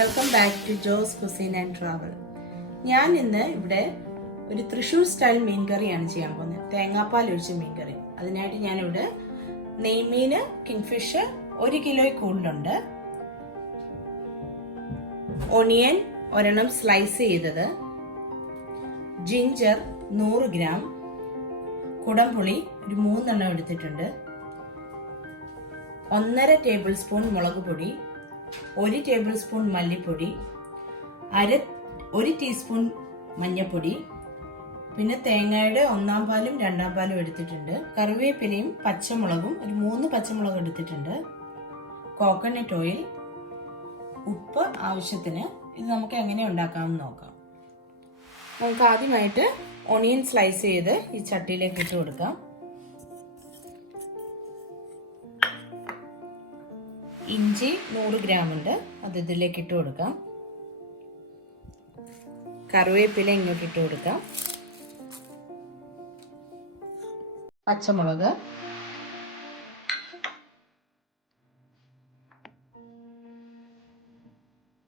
Welcome back to Jose cuisine and travel. ഞാൻ ഇന്ന് ഇവിടെ ഒരു തൃശ്ശൂർ സ്റ്റൈൽ മീൻ കറിയാണ് ചെയ്യാൻ പോകുന്നത്. തേങ്ങാപ്പാൽ ഒഴിച്ച മീൻ കറി. അതിനായിട്ട് ഞാനിവിടെ നെയ്മീൻ കിങ്ഫിഷ് 1 കിലോയിൽ കൂടുതലുണ്ട്, ഒണിയൻ ഒരെണ്ണം സ്ലൈസ് ചെയ്തത്, ജിഞ്ചർ 100 ഗ്രാം, കുടംപുളി ഒരു 3 എണ്ണം എടുത്തിട്ടുണ്ട്, 1.5 ടേബിൾ സ്പൂൺ മുളക് പൊടി, 1 ടേബിൾ സ്പൂൺ മല്ലിപ്പൊടി, 1 ടീസ്പൂൺ മഞ്ഞൾപ്പൊടി, പിന്നെ തേങ്ങയുടെ 1-ാം പാലും 2-ാം പാലും എടുത്തിട്ടുണ്ട്, കറിവേപ്പിലയും പച്ചമുളകും ഒരു 3 പച്ചമുളക് എടുത്തിട്ടുണ്ട്, കോക്കനട്ട് ഓയിൽ, ഉപ്പ് ആവശ്യത്തിന്. ഇത് നമുക്ക് എങ്ങനെ ഉണ്ടാക്കാമെന്ന് നോക്കാം. നമുക്ക് ആദ്യമായിട്ട് ഓണിയൻ സ്ലൈസ് ചെയ്ത് ഈ ചട്ടിയിലേക്ക് ഇട്ട് കൊടുക്കാം. ഇഞ്ചി 100 ഗ്രാം ഉണ്ട്, അത് ഇതിലേക്ക് ഇട്ട് കൊടുക്കാം. കറിവേപ്പില ഇങ്ങോട്ട് ഇട്ട് കൊടുക്കാം. പച്ചമുളക്,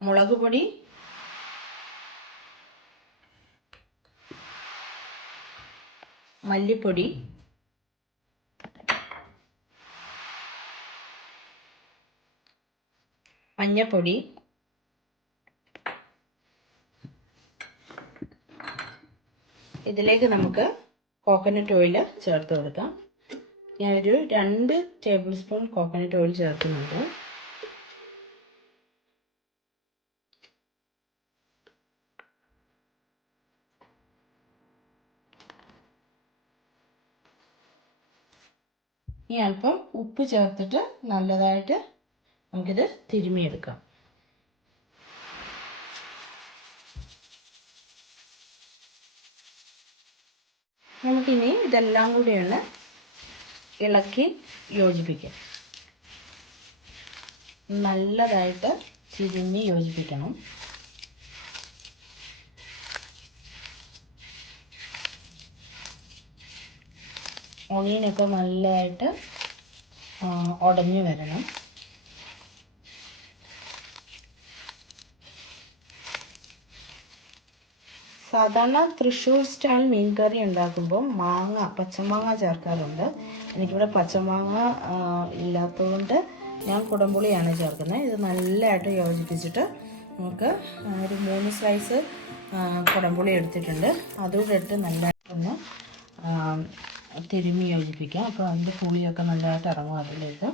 മുളക് പൊടി, മല്ലിപ്പൊടി, മഞ്ഞൾപ്പൊടി, ഇതിലേക്ക് നമുക്ക് കോക്കനട്ട് ഓയിൽ ചേർത്ത് കൊടുക്കാം. ഞാനൊരു 2 ടേബിൾ സ്പൂൺ കോക്കനട്ട് ഓയിൽ ചേർക്കുന്നുണ്ട്. ഇനി അല്പം ഉപ്പ് ചേർത്തിട്ട് നല്ലതായിട്ട് നമുക്കിത് തിരുമ്മിയെടുക്കാം. നമുക്കിനി ഇതെല്ലാം കൂടിയൊന്ന് ഇളക്കി യോജിപ്പിക്കാം. നല്ലതായിട്ട് തിരുമ്മി യോജിപ്പിക്കണം. ഓണിയനൊക്കെ നല്ലതായിട്ട് ഉടഞ്ഞു വരണം. സാധാരണ തൃശ്ശൂർ സ്റ്റൈൽ മീൻ കറി ഉണ്ടാക്കുമ്പോൾ പച്ചമാങ്ങ ചേർക്കാറുണ്ട്. എനിക്കിവിടെ പച്ചമാങ്ങ ഇല്ലാത്തതുകൊണ്ട് ഞാൻ കുടംപുളിയാണ് ചേർക്കുന്നത്. ഇത് നല്ലതായിട്ട് യോജിപ്പിച്ചിട്ട് നമുക്ക് ഒരു 3 സ്ലൈസ് കുടംപുളി എടുത്തിട്ടുണ്ട്, അതുകൂടെ ഇട്ട് നല്ലതായിട്ടൊന്ന് തിരുമ്മി യോജിപ്പിക്കാം. അപ്പോൾ അതിൻ്റെ പുളിയൊക്കെ നല്ലതായിട്ട് ഇറങ്ങും അതിലേക്ക്.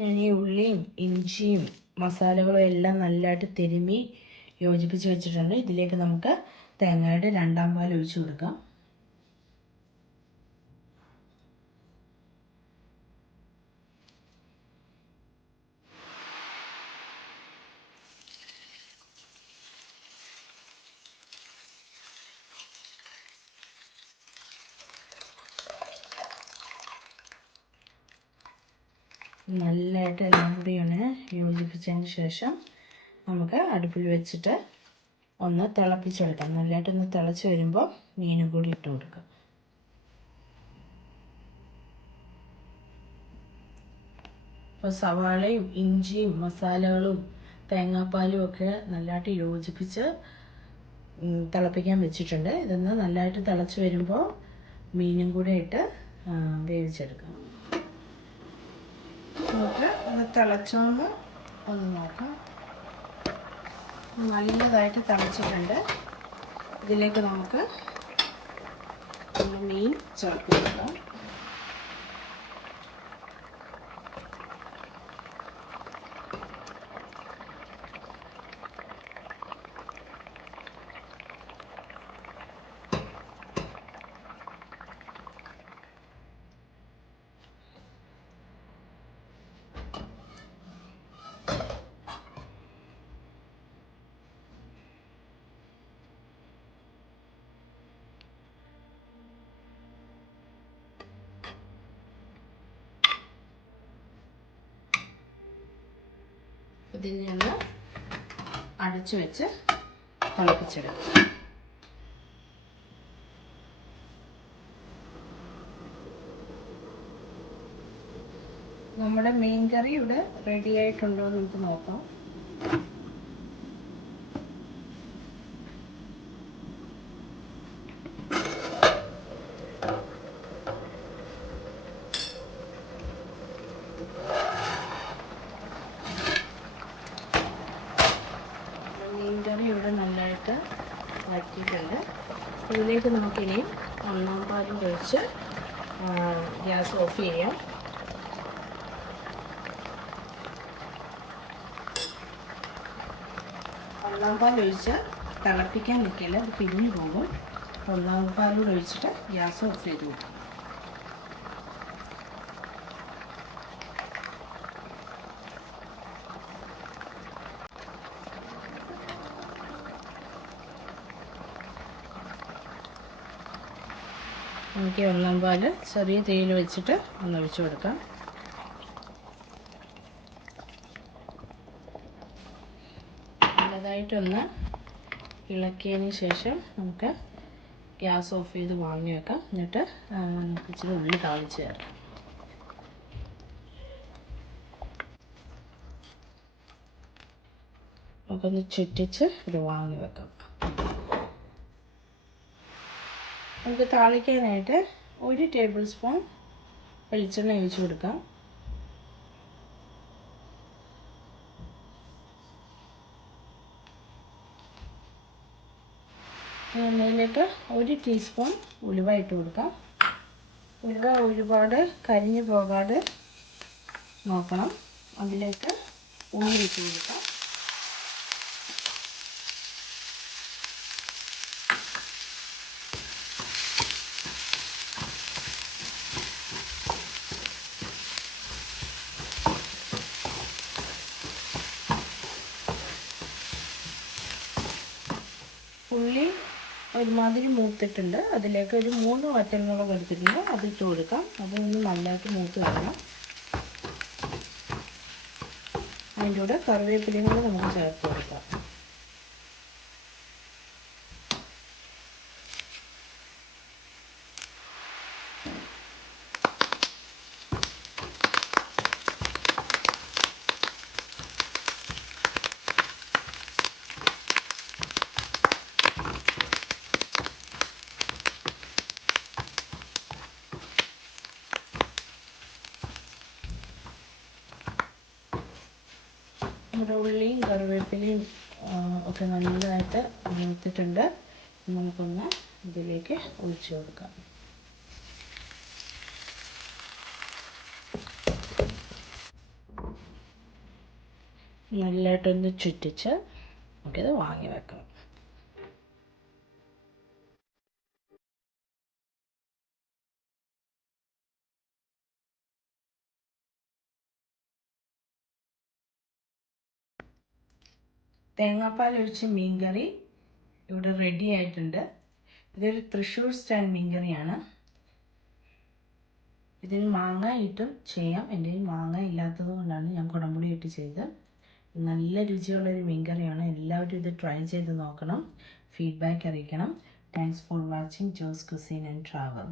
ഞാൻ ഈ ഉള്ളിയും ഇഞ്ചിയും മസാലകളും എല്ലാം നല്ലതായിട്ട് തിരുമ്മി യോജിപ്പിച്ച് വെച്ചിട്ടുണ്ട്. ഇതിലേക്ക് നമുക്ക് തേങ്ങയുടെ 2-ാം പാൽ ഒഴിച്ച് കൊടുക്കാം. നല്ലതായിട്ട് എല്ലാം കൂടി ഒന്ന് യോജിപ്പിച്ചതിന് ശേഷം നമുക്ക് അടുപ്പിൽ വെച്ചിട്ട് ഒന്ന് തിളപ്പിച്ചെടുക്കാം. നല്ലതായിട്ടൊന്ന് തിളച്ച് വരുമ്പോൾ മീനും കൂടി ഇട്ട് കൊടുക്കാം. അപ്പോൾ സവാളയും ഇഞ്ചിയും മസാലകളും തേങ്ങാപ്പാലും ഒക്കെ നല്ലതായിട്ട് യോജിപ്പിച്ച് തിളപ്പിക്കാൻ വെച്ചിട്ടുണ്ട്. ഇതൊന്ന് നല്ലതായിട്ട് തിളച്ച് വരുമ്പോൾ മീനും കൂടെ ഇട്ട് വേവിച്ചെടുക്കാം. നമുക്ക് ഒന്ന് തിളച്ചോന്ന് ഒന്ന് നോക്കാം. നല്ലതായിട്ട് തിളച്ചിട്ടുണ്ട്. ഇതിലേക്ക് നമുക്ക് മീൻ ചേർത്ത് കൊടുക്കാം. ഇതിൽ നിന്ന് അടച്ചു വെച്ച് തിളപ്പിച്ചെടുക്കാം. നമ്മുടെ മീൻ കറി ഇവിടെ റെഡി ആയിട്ടുണ്ടോ എന്ന് നമുക്ക് നോക്കാം. മീൻകറി ഇവിടെ നല്ലതായിട്ട് വഴറ്റിയിട്ടുണ്ട്. ഇതിലേക്ക് നമുക്കിനി ഒന്നാം പാലും ഒഴിച്ച് ഗ്യാസ് ഓഫ് ചെയ്യാം. ഒന്നാം പാൽ ഒഴിച്ച് തിളപ്പിക്കാൻ നിൽക്കില്ല, അത് പിരിഞ്ഞു പോകും. ഒന്നാം പാലൂടെ ഒഴിച്ചിട്ട് ഗ്യാസ് ഓഫ് ചെയ്ത് കൊടുക്കും. നമുക്ക് ഒന്നാം പാല് ചെറിയ തീയിൽ വെച്ചിട്ട് ഒന്ന് ഒഴിച്ചു കൊടുക്കാം. നല്ലതായിട്ടൊന്ന് ഇളക്കിയതിന് ശേഷം നമുക്ക് ഗ്യാസ് ഓഫ് ചെയ്ത് വാങ്ങി വെക്കാം. എന്നിട്ട് നമുക്ക് ഇച്ചിരി ഉള്ളി താളിച്ച് ചേർക്കാം. നമുക്കൊന്ന് ചുറ്റിച്ച് ഇത് വാങ്ങി വെക്കാം. നമുക്ക് താളിക്കാനായിട്ട് 1 ടേബിൾ സ്പൂൺ വെളിച്ചെണ്ണ ഒഴിച്ച് കൊടുക്കാം. എണ്ണയിലേക്ക് 1 ടീസ്പൂൺ ഉലുവ ഇട്ട് കൊടുക്കാം. ഉലുവ ഒരുപാട് കരിഞ്ഞു പോകാതെ നോക്കണം. അതിലേക്ക് ഉള്ളി ഇട്ട് കൊടുക്കാം. ഉള്ളി ഒരുമാതിരി മൂത്തിട്ടുണ്ട്. അതിലേക്ക് ഒരു 3 വറ്റൽമുളക് എടുത്തിട്ടുണ്ട്, അതിട്ട് കൊടുക്കാം. അതൊന്ന് നല്ലതായിട്ട് മൂത്ത് വരണം. അതിൻ്റെ കൂടെ കറിവേപ്പിലയും കൂടെ നമുക്ക് ചേർത്ത് കൊടുക്കാം. നമ്മുടെ ഉള്ളിയും കറിവേപ്പിലയും ഒക്കെ നല്ലതായിട്ട് മൂത്തിട്ടുണ്ട്. നമുക്കൊന്ന് ഇതിലേക്ക് ഒഴിച്ചു കൊടുക്കാം. നല്ലതായിട്ടൊന്ന് ചുറ്റിച്ച് നമുക്കിത് വാങ്ങി വെക്കാം. തേങ്ങാപ്പാൽ ഒഴിച്ച് മീൻകറി ഇവിടെ റെഡി ആയിട്ടുണ്ട്. ഇതൊരു തൃശ്ശൂർ സ്റ്റൈൽ മീൻകറിയാണ്. ഇതിൽ മാങ്ങ ഇട്ടും ചെയ്യാം. എൻ്റെ കയ്യിൽ മാങ്ങ ഇല്ലാത്തത് കൊണ്ടാണ് ഞാൻ കുടംപുളി ഇട്ട് ചെയ്തത്. നല്ല രുചിയുള്ളൊരു മീൻകറിയാണ്. എല്ലാവരും ഇത് ട്രൈ ചെയ്ത് നോക്കണം, ഫീഡ്ബാക്ക് അറിയിക്കണം. Thanks for watching Jose cuisine and travel.